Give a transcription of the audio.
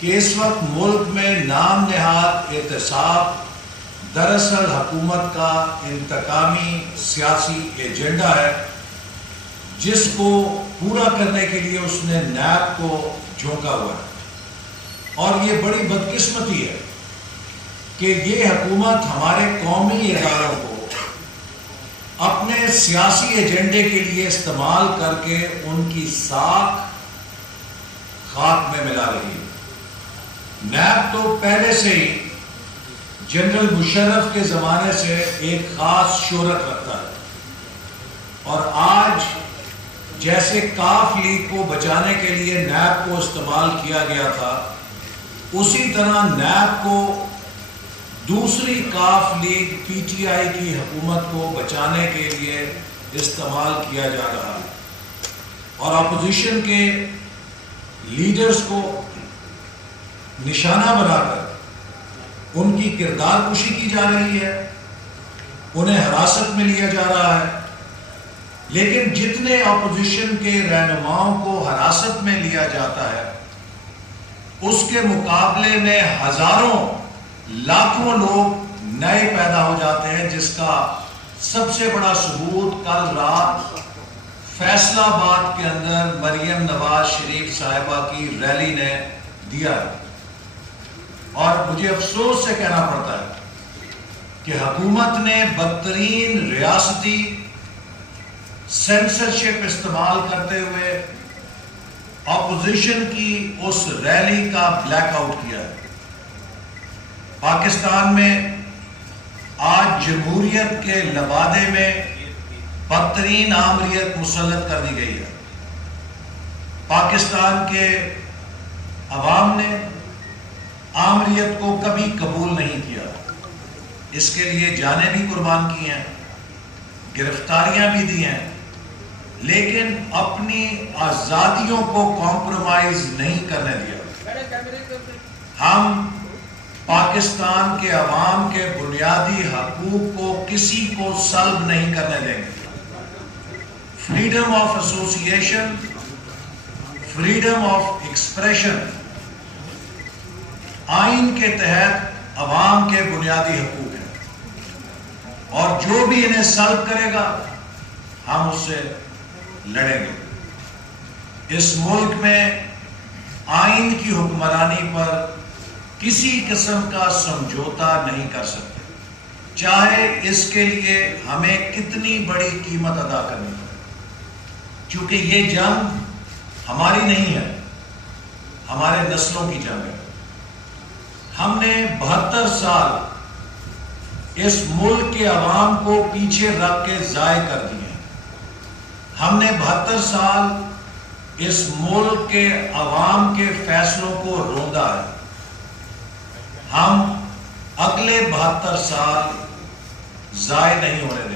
کہ اس وقت ملک میں نام نہاد احتساب دراصل حکومت کا انتقامی سیاسی ایجنڈا ہے، جس کو پورا کرنے کے لیے اس نے نیب کو جھونکا ہوا ہے۔ اور یہ بڑی بدقسمتی ہے کہ یہ حکومت ہمارے قومی اداروں کو اپنے سیاسی ایجنڈے کے لیے استعمال کر کے ان کی ساکھ خاک میں ملا رہی ہے۔ نیب تو پہلے سے ہی جنرل مشرف کے زمانے سے ایک خاص شہرت رکھتا ہے، اور آج جیسے کاف لیگ کو بچانے کے لیے نیب کو استعمال کیا گیا تھا، اسی طرح نیب کو دوسری کاف لیگ پی ٹی آئی کی حکومت کو بچانے کے لیے استعمال کیا جا رہا ہے، اور اپوزیشن کے لیڈرز کو نشانہ بنا کر ان کی کردار کشی کی جا رہی ہے، انہیں حراست میں لیا جا رہا ہے۔ لیکن جتنے اپوزیشن کے رہنماؤں کو حراست میں لیا جاتا ہے، اس کے مقابلے میں ہزاروں لاکھوں لوگ نئے پیدا ہو جاتے ہیں، جس کا سب سے بڑا ثبوت کل رات فیصل آباد کے اندر مریم نواز شریف صاحبہ کی ریلی نے دیا ہے۔ اور مجھے افسوس سے کہنا پڑتا ہے کہ حکومت نے بدترین ریاستی سینسرشپ استعمال کرتے ہوئے اپوزیشن کی اس ریلی کا بلیک آؤٹ کیا ہے۔ پاکستان میں آج جمہوریت کے لبادے میں بدترین آمریت مسلط کر دی گئی ہے۔ پاکستان کے عوام نے آمریت کو کبھی قبول نہیں کیا، اس کے لیے جانیں بھی قربان کی ہیں، گرفتاریاں بھی دی ہیں، لیکن اپنی آزادیوں کو کمپرومائز نہیں کرنے دیا۔ ہم پاکستان کے عوام کے بنیادی حقوق کو کسی کو سلب نہیں کرنے دیں گے۔ Freedom of association, freedom of expression آئین کے تحت عوام کے بنیادی حقوق ہیں، اور جو بھی انہیں سلب کرے گا ہم اس سے لڑیں گے۔ اس ملک میں آئین کی حکمرانی پر کسی قسم کا سمجھوتا نہیں کر سکتے، چاہے اس کے لیے ہمیں کتنی بڑی قیمت ادا کرنی پڑے، کیونکہ یہ جنگ ہماری نہیں ہے، ہمارے نسلوں کی جنگ ہے۔ ہم نے 72 سال اس ملک کے عوام کو پیچھے رکھ کے ضائع کر دیے ہیں۔ ہم نے 72 سال اس ملک کے عوام کے فیصلوں کو روندا ہے۔ ہم اگلے 72 سال ضائع نہیں ہونے دیں گے۔